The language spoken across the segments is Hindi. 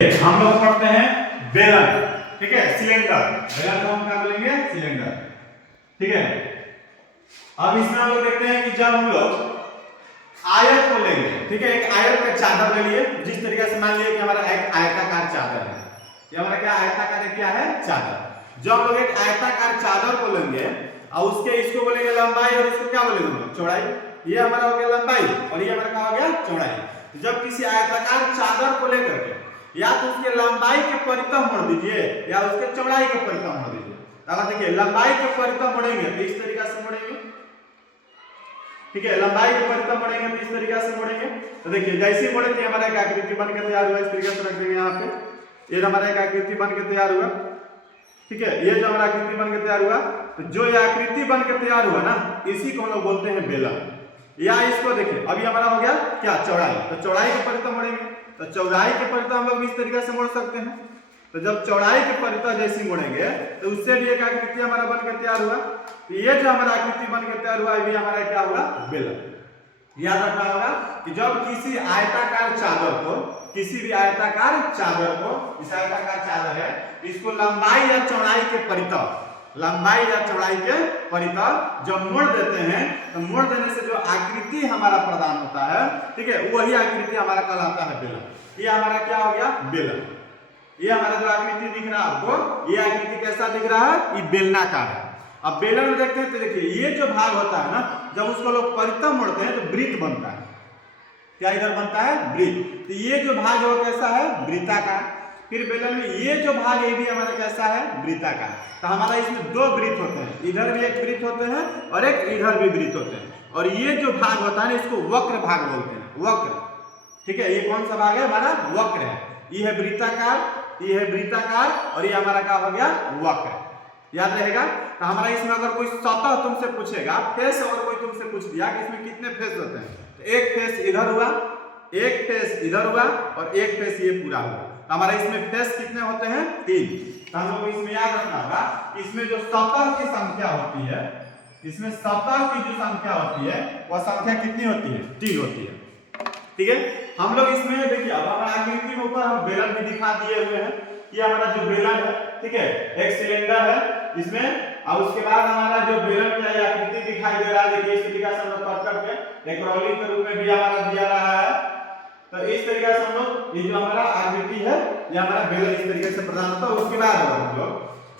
हम लोग पढ़ते हैं बेलन, ठीक है, सिलेंडर। बेलन को हम क्या बोलेंगे? सिलेंडर, ठीक है। अब इसमें हम लोग देखते हैं कि जब हम लोग आयत को लेंगे, ठीक है, एक आयत का चादर ले लिए, जिस तरीके से मान लिए कि हमारा एक आयताकार चादर है, ये हमारा क्या आयताकार है, क्या है? चादर। जब हम लोग एक आयताकार चादर को लेंगे और उसके इसको बोलेंगे लंबाई और इसको क्या बोलेंगे? चौड़ाई। ये हमारा हो गया लंबाई और ये हमारा क्या हो गया? चौड़ाई। जब किसी आयताकार चादर को लेकर के या तो उसके लंबाई के परितः मोड़ दीजिए या उसके चौड़ाई के परितः मोड़ दीजिए। अगर देखिए लंबाई के परितः मोड़ेंगे तो इस तरीके से मोड़ेंगे, ठीक है, लंबाई के परितः मोड़ेंगे तो इस तरीके से मोड़ेंगे। तो देखिए जैसे मोड़े थे हमारा एक आकृति बन के तैयार हुआ, इस तरीके से रख देंगे यहाँ पे। ये हमारा एक आकृति बन के तैयार हुआ, ठीक है, ये जो हमारा आकृति बन के तैयार हुआ, तो जो ये आकृति बन के तैयार हुआ ना, इसी को हम लोग बोलते हैं बेलन। या इसको देखिए अभी हमारा हो गया क्या? चौड़ाई। तो चौड़ाई के परितः मोड़ेंगे, तो चौड़ाई के परितः हम लोग इस तरीके से मोड़ सकते हैं। तो जब चौड़ाई के परितः जैसे मोड़ेंगे तो उससे भी एक आकृति हमारा बनकर तैयार हुआ। तो ये जो हमारा आकृति बनकर तैयार हुआ, ये भी हमारा क्या हुआ? बेलन। याद रखना होगा कि जब किसी आयताकार चादर को, किसी भी आयताकार चादर को, इस आयताकार चादर है, इसको लंबाई या चौड़ाई के परितः, लंबाई या चौड़ाई के परितः जब मोड़ देते हैं तो मोड़ देने से जो आकृति हमारा प्रदान होता है, ठीक है, वही आकृति हमारा कहलाता है बेलन। ये हमारा क्या हो गया? बेलन। ये हमारा जो आकृति दिख रहा है आपको, ये आकृति कैसा दिख रहा है? ये बेलनाकार है। अब बेलन में देखते हैं तो देखिए ये जो भाग होता है ना, जब उसको लोग परितः मोड़ते हैं तो वृत्त बनता है। क्या इधर बनता है? वृत्त। तो ये जो भाग है वो कैसा है? वृत्ताकार। फिर बेलन में ये जो भाग है भी हमारा कैसा है? वृत्ताकार। तो हमारा इसमें दो वृत्त होते हैं, इधर भी एक वृत्त होते हैं और एक इधर भी वृत्त होते हैं। और ये जो भाग होता है ना, इसको वक्र भाग बोलते हैं, वक्र, ठीक है। ये कौन सा भाग है? हमारा वक्र है। ये है वृत्ताकार, ये है वृत्ताकार और ये हमारा क्या हो गया? वक्र। याद रहेगा। तो हमारा इसमें अगर कोई सतह तुमसे पूछेगा, फेस, और कोई तुमसे पूछ दिया कि इसमें कितने फेस होते हैं, तो एक फेस इधर हुआ, एक फेस इधर हुआ और एक फेस ये पूरा हुआ। तो हमारा इसमें फेस कितने होते हैं? 3। तो हम लोग इसमें याद रखना होगा, इसमें जो सतह की संख्या होती है, इसमें सतह की जो संख्या होती है वह संख्या कितनी होती है? 3 होती है, ठीक है। हम लोग इसमें देखिए अब हमारा आकृति के ऊपर हम बेलन भी दिखा दिए हुए हैं। ये हमारा जो बेलन है, ठीक है, एक सिलेंडर है इसमें, और उसके बाद हमारा जो बेलन का ये आकृति दिखाई दे रहा है, देखिए इस तरीके से हम लोग कट करके एक रोलिंग के रूप में भी हमारा दिया रहा है। तो इस तरीके से हम लोग ये जो हमारा आकृति है, ये हमारा बेलन इस तरीके से प्रदान होता है। उसके बाद हम लोग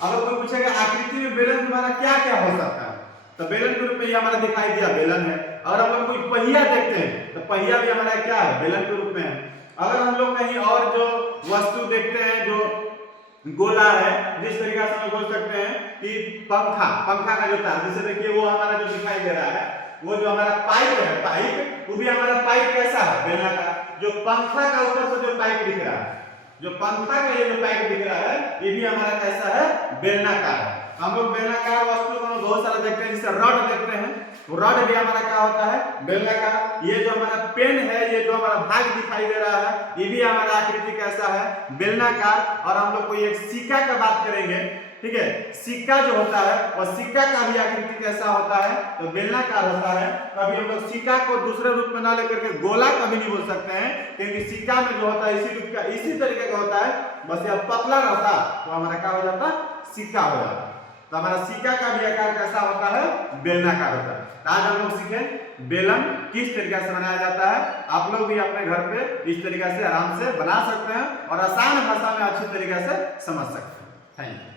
अगर कोई पूछेगा आकृति में बेलन तुम्हारा क्या क्या हो सकता है, तो बेलन के रूप में ये हमारा दिखाई दिया बेलन है। अगर हम लोग कोई पहिया देखते हैं तो पहिया भी हमारा क्या है? बेलन के रूप में है। अगर हम लोग कहीं और जो वस्तु देखते हैं जो गोला है, जिस तरीके से हम बोल सकते हैं कि पंखा, पंखा का जो तार, जैसे देखिए वो हमारा जो दिखाई दे रहा है, वो जो हमारा पाइप है, पाइप, वो भी हमारा पाइप कैसा है? बेलनाकार। जो पंखा का ऊपर से जो पाइप दिख रहा है, जो पंखा का ये जो पाइप दिख रहा है, ये भी हमारा कैसा है? बेलनाकार है। हम लोग बेलनाकार वस्तु को बहुत सारा देखते हैं, जैसे रड देखते हैं, रड भी हमारा क्या होता है? बेलनाकार। ये जो हमारा पेन है, ये जो हमारा भाग दिखाई दे रहा है, ये भी हमारा आकृति कैसा है? बेलनाकार। और हम लोग कोई एक सिक्का का बात करेंगे, ठीक है, सिक्का जो होता है और सिक्का का भी आकृति कैसा होता है? तो बेलनाकार होता है। कभी हम लोग सिक्का को दूसरे रूप में ना लेकर के गोला कभी नहीं बोल सकते हैं, क्योंकि सिक्का में जो होता है इसी रूप का, इसी तरीके का होता है, बस यह पतला रहता तो हमारा क्या हो जाता? सिक्का हो जाता। तो हमारा सिक्का का भी आकार कैसा होता है? बेलनाकार होता है। आज हम लोग सीखे बेलन किस तरीके से बनाया जाता है। आप लोग भी अपने घर पे इस तरीके से आराम से बना सकते हैं और आसान भाषा में अच्छी तरीके से समझ सकते हैं। Thank you.